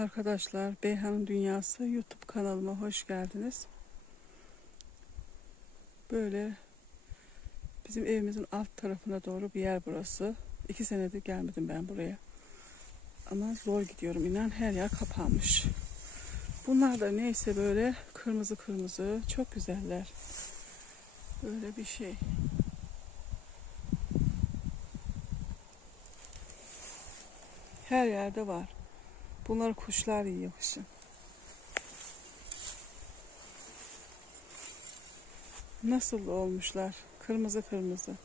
Arkadaşlar, Beyhan'ın Dünyası YouTube kanalıma hoş geldiniz. Böyle bizim evimizin alt tarafına doğru bir yer burası. 2 senedir gelmedim ben buraya. Ama zor gidiyorum, inan her yer kapanmış. Bunlar da neyse böyle kırmızı kırmızı, çok güzeller. Böyle bir şey. Her yerde var. Bunları kuşlar yiyor kışın. Nasıl olmuşlar? Kırmızı kırmızı.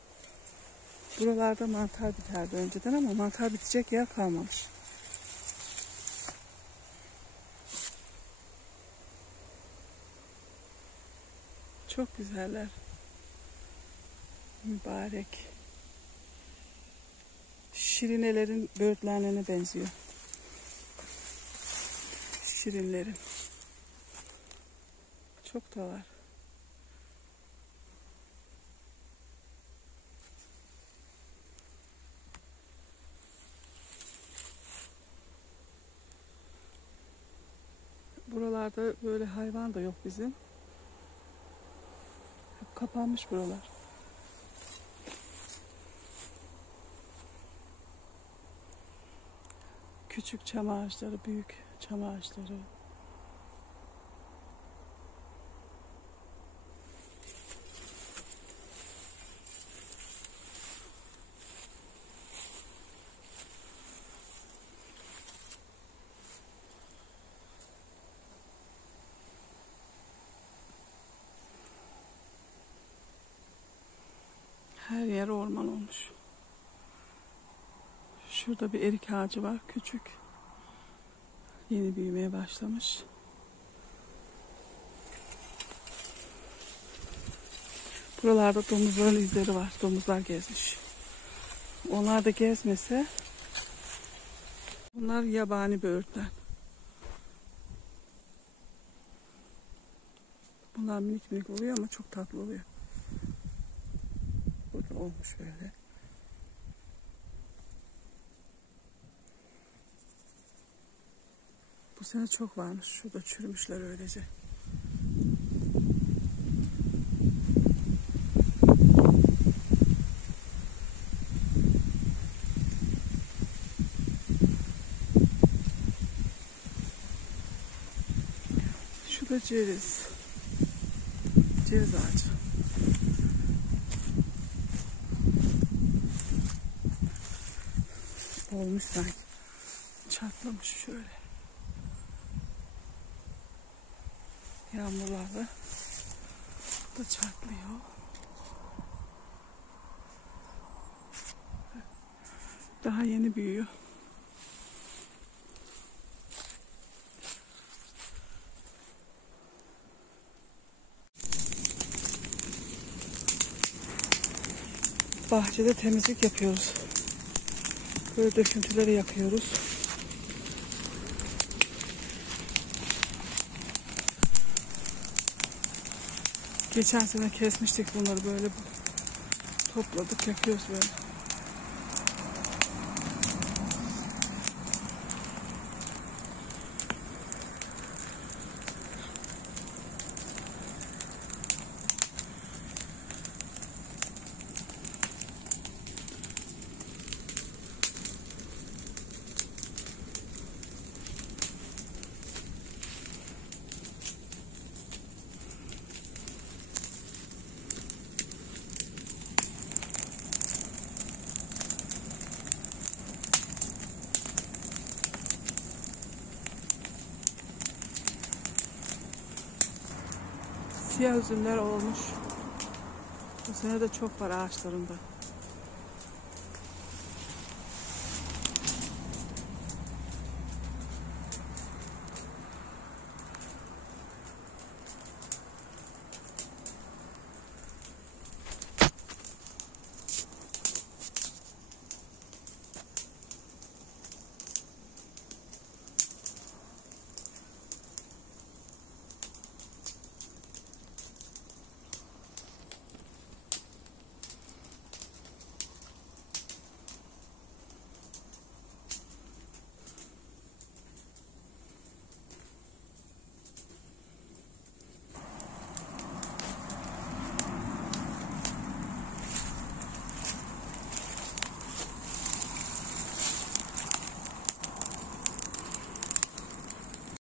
Buralarda mantar biterdi önceden ama mantar bitecek yer kalmamış. Çok güzeller. Mübarek. Şirinelerin böğürtlenlerine benziyor. Şirinlerin. Çok da var. Buralarda böyle hayvan da yok bizim. Hep kapanmış buralar. Küçük çam ağaçları, büyük çam ağaçları. Her yer orman olmuş. Şurada bir erik ağacı var, küçük. Yeni büyümeye başlamış. Buralarda domuzların izleri var. Domuzlar gezmiş. Onlar da gezmese, bunlar yabani böğürtlen. Bunlar minik minik oluyor ama çok tatlı oluyor. Burada olmuş böyle. Bu sene çok varmış. Şurada çürümüşler öylece. Şurada ceviz. Ceviz ağacı. Olmuş sanki. Çatlamış şöyle. Yağmurlarla da çatlıyor. Daha yeni büyüyor. Bahçede temizlik yapıyoruz. Böyle döküntüleri yakıyoruz. Geçen sene kesmiştik bunları, böyle topladık, yapıyoruz böyle. Siyah üzümler olmuş. Bu sene de çok var ağaçlarında.